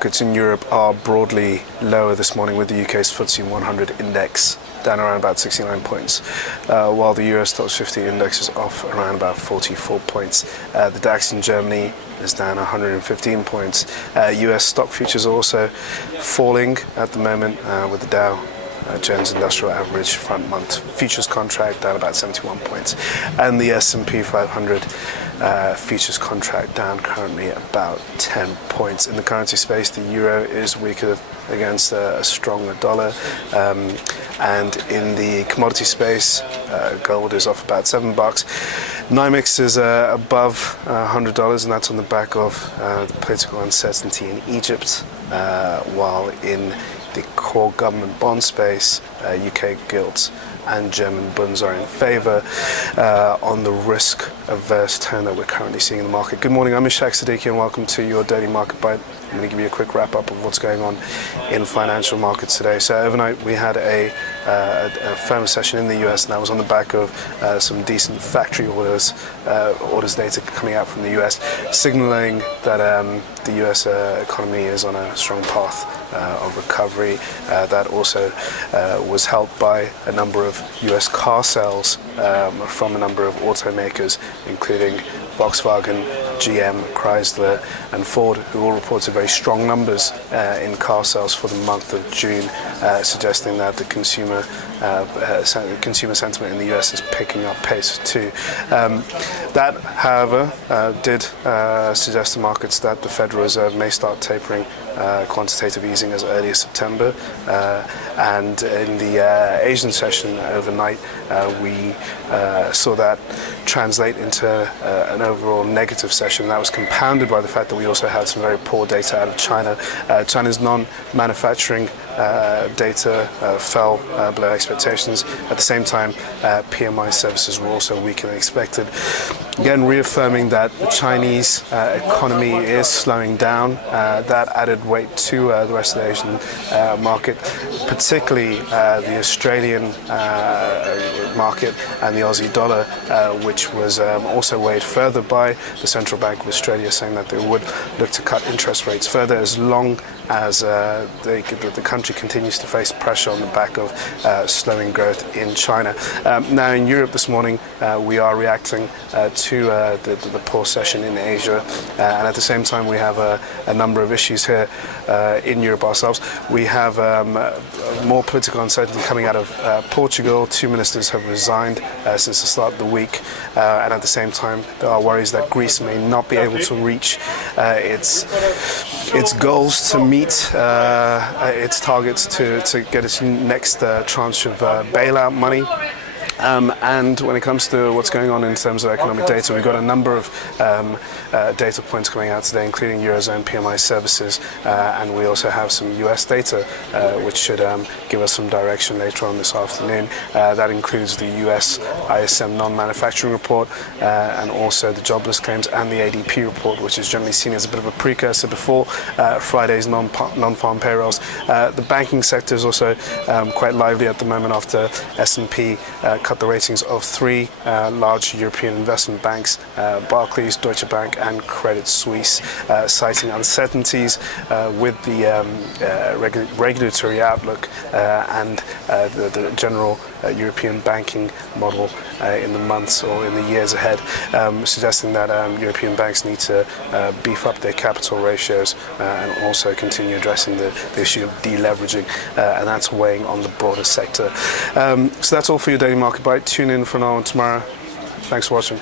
markets in Europe are broadly lower this morning, with the UK's FTSE 100 index down around about 69 points, while the Euro Stoxx 50 index is off around about 44 points. The DAX in Germany is down 115 points. US stock futures are also falling at the moment, with the Dow Jones Industrial Average front month futures contract down about 71 points, and the S&P 500 futures contract down currently about 10 points. In the currency space, the euro is weaker against a stronger dollar, and in the commodity space, gold is off about $7. NYMEX is above $100, and that's on the back of the political uncertainty in Egypt, while in the core government bond space, UK gilts and German bunds are in favour on the risk-averse tone that we're currently seeing in the market. Good morning, I'm Ishaq, Siddiqi, and welcome to your Daily Market Bite. I'm going to give you a quick wrap-up of what's going on in financial markets today. So overnight we had a firm session in the US, and that was on the back of some decent factory orders data coming out from the US, signalling that the US economy is on a strong path of recovery. That also was helped by a number of US car sales from a number of automakers, including Volkswagen, GM, Chrysler and Ford, who all reported very strong numbers in car sales for the month of June, suggesting that the consumer sentiment in the US is picking up pace too. That, however, did suggest to markets that the Federal Reserve may start tapering quantitative easing as early as September, and in the Asian session overnight we saw that translate into an overall negative session. That was compounded by the fact that we also had some very poor data out of China. China's non-manufacturing data fell below expectations. At the same time, PMI services were also weaker than expected, again reaffirming that the Chinese economy is slowing down. That added weight to the rest of the Asian market, particularly the Australian market and the Aussie dollar, which was also weighed further by the Central Bank of Australia, saying that they would look to cut interest rates further as long as the country continues to face pressure on the back of slowing growth in China. Now in Europe this morning, we are reacting to the poor session in Asia, and at the same time we have a number of issues here in Europe ourselves. We have more political uncertainty coming out of Portugal. 2 ministers have resigned since the start of the week, and at the same time there are worries that Greece may not be able to reach its goals to meet its targets to get its next tranche of bailout money. And when it comes to what's going on in terms of economic data, we've got a number of data points coming out today, including Eurozone PMI services, and we also have some US data which should give us some direction later on this afternoon. That includes the US ISM non-manufacturing report, and also the jobless claims and the ADP report, which is generally seen as a bit of a precursor before Friday's non-farm payrolls. The banking sector is also quite lively at the moment after S&P cut the ratings of 3 large European investment banks, Barclays, Deutsche Bank and Credit Suisse, citing uncertainties with the regulatory outlook and the general European banking model in the months or in the years ahead, suggesting that European banks need to beef up their capital ratios and also continue addressing the issue of deleveraging, and that's weighing on the broader sector. So that's all for your Daily Market Bite. Tune in for now and tomorrow. Thanks for watching.